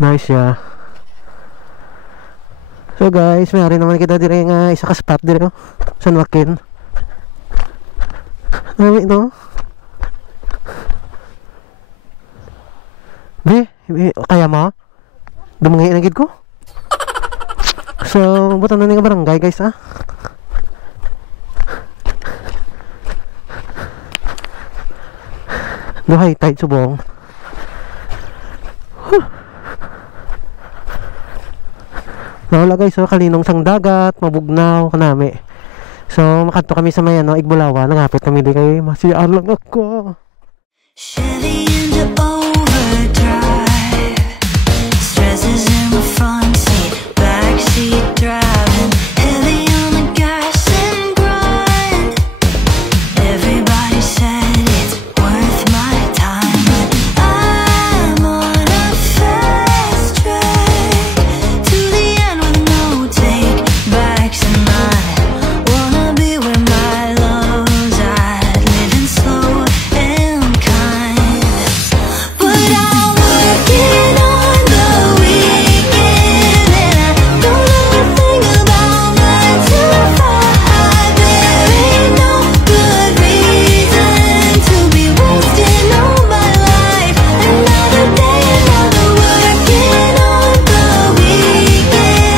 Nice siya. So guys, mayroon naman kita dire nga isa ka spot dire oh. San Joaquin. Dami no. Kaya mo? Dumangay na gid ko. So, buta na nga barangay guys ah. Duhay tide subong. Nawala guys, so kalinong sang dagat, mabugnaw kanami. So makadto kami sa may ano, Igbulawa, nangapit kami di kay masiar lang ako. Stresses in the front seat, back seat driving, heavy on the gas and grind. Everybody said it's worth my time, but I'm on a fast track to the end with no take backs, and I wanna be where my love's at, living slow and kind. But I'm working on the weekend, and I don't know a thing about 9 to 5. There ain't no good reason to be wasting all my life. Another day, another working on the weekend.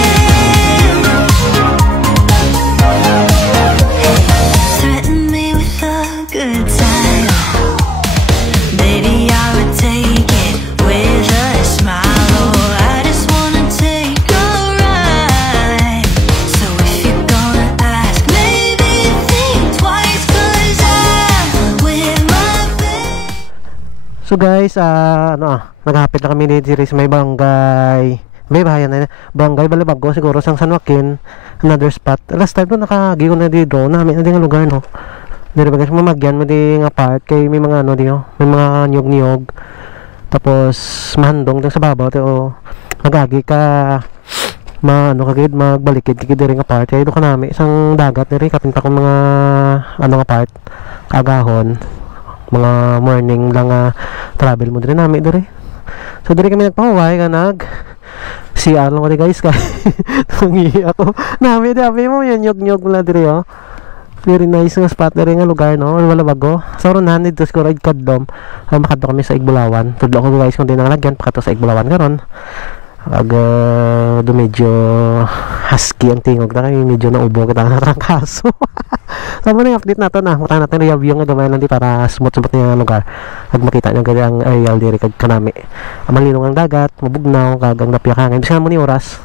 Threaten me with a good time, baby, I would take it with a smile. Oh, I just wanna take a ride. So if you're gonna ask, maybe think twice, 'cause I'm with my baby. So guys, naghapit na kami dito sa may barangay. May bahayan na barangay Balibago siguro sang San Joaquin, another spot. Last time doon nakagigo na dito namin na nga lugar no. Dire ba guys mamagyan mo di nga part kay may mga ano diyo, may mga niyog-niyog. Tapos mahandong ding sa babaw o magagi ka kagid magbalikid kay dire nga part kay do kanami isang dagat dire kapinta ko mga ano nga part kagahon. Mga morning lang travel mo dire nami dire. So dire kami nagpahuway ka CR lang ko guys kay tungi ako. Nami di mo yan nyog-nyog mula dire oh. Very nice nga spot na rin nga lugar no, wala bago. So runahan dito siguro ikadom makadto kami sa Igbulawan. Tudlo ko guys kung di nalagyan pakato sa Igbulawan karon. Do medyo husky ang tingog na kay medyo naubo kita na trangkaso. So muna update nato na mutang natin review nga gamay lang di para smooth nga lugar. Pag makita nyo gaya ang aerial diri kag kanami. Malinong ang dagat, mabugnaw kag ang napiyak hangin. Bisan mo ni oras.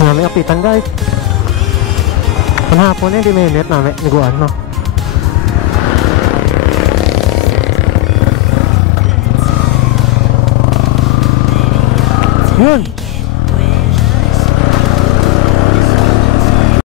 Namin kapitan guys. Panhapon di minute namin niguan no. Yun.